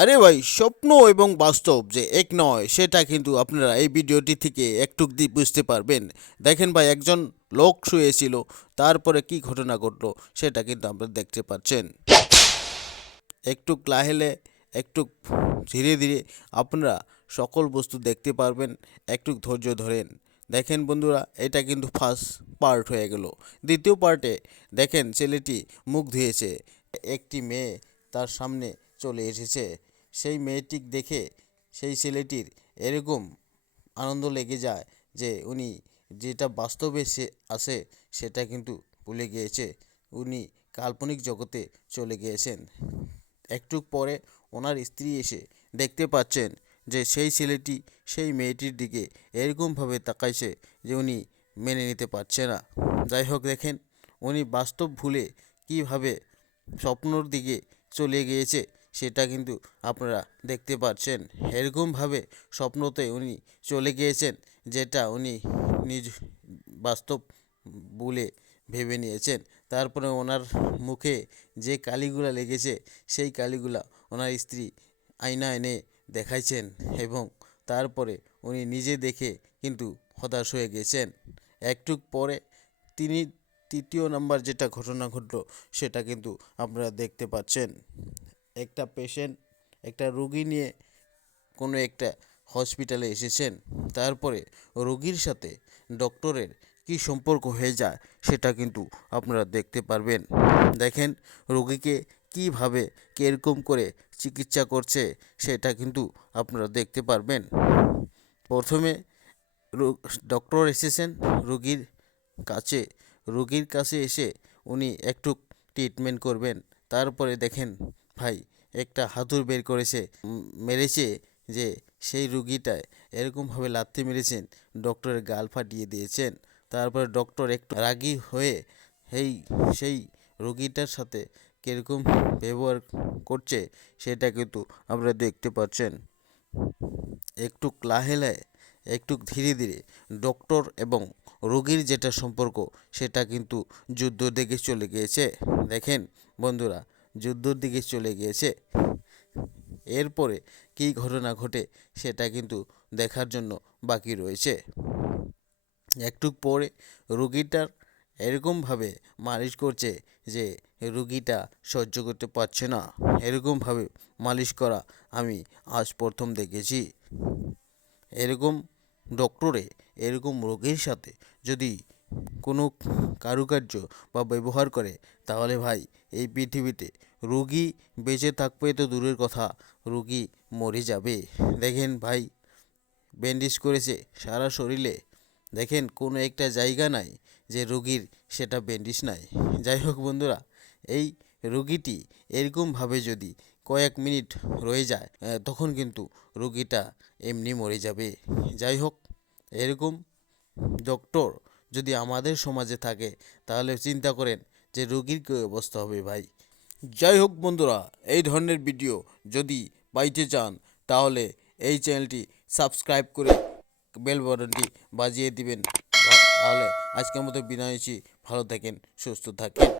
আরে ভাই, স্বপ্ন এবং বাস্তব যে এক নয় সেটা কিন্তু আপনারা এই ভিডিওটি থেকে একটু বুঝতে পারবেন। দেখেন ভাই, একজন লোক শুয়েছিল, তারপরে কি ঘটনা ঘটলো সেটা কিন্তু আপনারা দেখতে পাচ্ছেন। একটু লাহেলে, একটু ধীরে ধীরে আপনারা সকল বস্তু দেখতে পারবেন। একটু ধৈর্য ধরেন। দেখেন বন্ধুরা, এটা কিন্তু ফার্স্ট পার্ট হয়ে গেল। দ্বিতীয় পার্টে দেখেন ছেলেটি মুখ ধুয়েছে, একটি মেয়ে তার সামনে চলে এসেছে। সেই মেয়েটি দেখে সেই ছেলেটির এরকম আনন্দ লেগে যায় যে উনি যেটা বাস্তবে সে আছে সেটা কিন্তু ভুলে গিয়েছে। উনি কাল্পনিক জগতে চলে গিয়েছেন। একটু পরে ওনার স্ত্রী এসে দেখতে পাচ্ছেন যে সেই ছেলেটি সেই মেয়েটির দিকে এরকমভাবে তাকাইছে যে উনি মেনে নিতে পারছে না। যাই হোক, দেখেন উনি বাস্তব ভুলে কীভাবে স্বপ্নর দিকে চলে গিয়েছে সেটা কিন্তু আপনারা দেখতে পাচ্ছেন। এরকমভাবে স্বপ্নতে উনি চলে গিয়েছেন যেটা উনি নিজ বাস্তব বলে ভেবে নিয়েছেন। তারপরে ওনার মুখে যে কালিগুলা লেগেছে সেই কালিগুলা ওনার স্ত্রী আয়না এনে দেখাইছেন এবং তারপরে উনি নিজে দেখে কিন্তু হতাশ হয়ে গেছেন। একটু পরে তিনি তৃতীয় নাম্বার যেটা ঘটনা ঘটলো সেটা কিন্তু আপনারা দেখতে পাচ্ছেন। একটা পেশেন্ট, একটা রোগী নিয়ে কোনো একটা হসপিটালে এসেছেন। তারপরে রোগীর সাথে ডক্টরের কী সম্পর্ক হয়ে যায় সেটা কিন্তু আপনারা দেখতে পারবেন। দেখেন রোগীকে কীভাবে কীরকম করে চিকিৎসা করছে সেটা কিন্তু আপনারা দেখতে পারবেন। প্রথমে ডক্টর এসেছেন রোগীর কাছে। রোগীর কাছে এসে উনি একটু ট্রিটমেন্ট করবেন। তারপরে দেখেন ভাই, একটা হাতুড় বের করেছে, মেরেছে যে সেই রুগীটায় এরকমভাবে লাথি মেরেছেন, ডক্টরের গাল ফাটিয়ে দিয়েছেন। তারপরে ডক্টর একটু রাগী হয়ে সেই রুগীটার সাথে কীরকম ব্যবহার করছে সেটা কিন্তু আপনারা দেখতে পাচ্ছেন। একটু লাহেলে, একটু ধীরে ধীরে ডক্টর এবং রোগীর যেটা সম্পর্ক সেটা কিন্তু যুদ্ধর দিকে চলে গিয়েছে। দেখেন বন্ধুরা, যুদ্ধর দিকে চলে গিয়েছে। এরপরে কী ঘটনা ঘটে সেটা কিন্তু দেখার জন্য বাকি রয়েছে। একটু পরে রুগীটার এরকমভাবে মালিশ করছে যে রুগীটা সহ্য করতে পারছে না। এরকমভাবে মালিশ করা আমি আজ প্রথম দেখেছি। এরকম ডক্টরে এরকম রোগীর সাথে যদি কোনো কারুকার্য বা ব্যবহার করে তাহলে ভাই এই পৃথিবীতে রোগী বেঁচে থাকবে তো দূরের কথা, রোগী মরে যাবে। দেখেন ভাই, ব্যান্ডেজ করেছে সারা শরীরে। দেখেন কোনো একটা জায়গা নাই যে রোগীর সেটা ব্যান্ডেজ নাই। যাই হোক বন্ধুরা, এই রোগীটি এরকমভাবে যদি কয়েক মিনিট রয়ে যায় তখন কিন্তু রোগীটা এমনি মরে যাবে। যাই হোক, এরকম ডক্টর যদি আমাদের সমাজে থাকে তাহলে চিন্তা করেন যে রোগীর কী অবস্থা হবে ভাই। যাই হোক বন্ধুরা, এই ধরনের ভিডিও যদি পাইতে চান তাহলে এই চ্যানেলটি সাবস্ক্রাইব করে বেল বাটনটি বাজিয়ে দিবেন। তাহলে আজকের মতো বিদায় নিচ্ছি। ভালো থাকেন, সুস্থ থাকেন।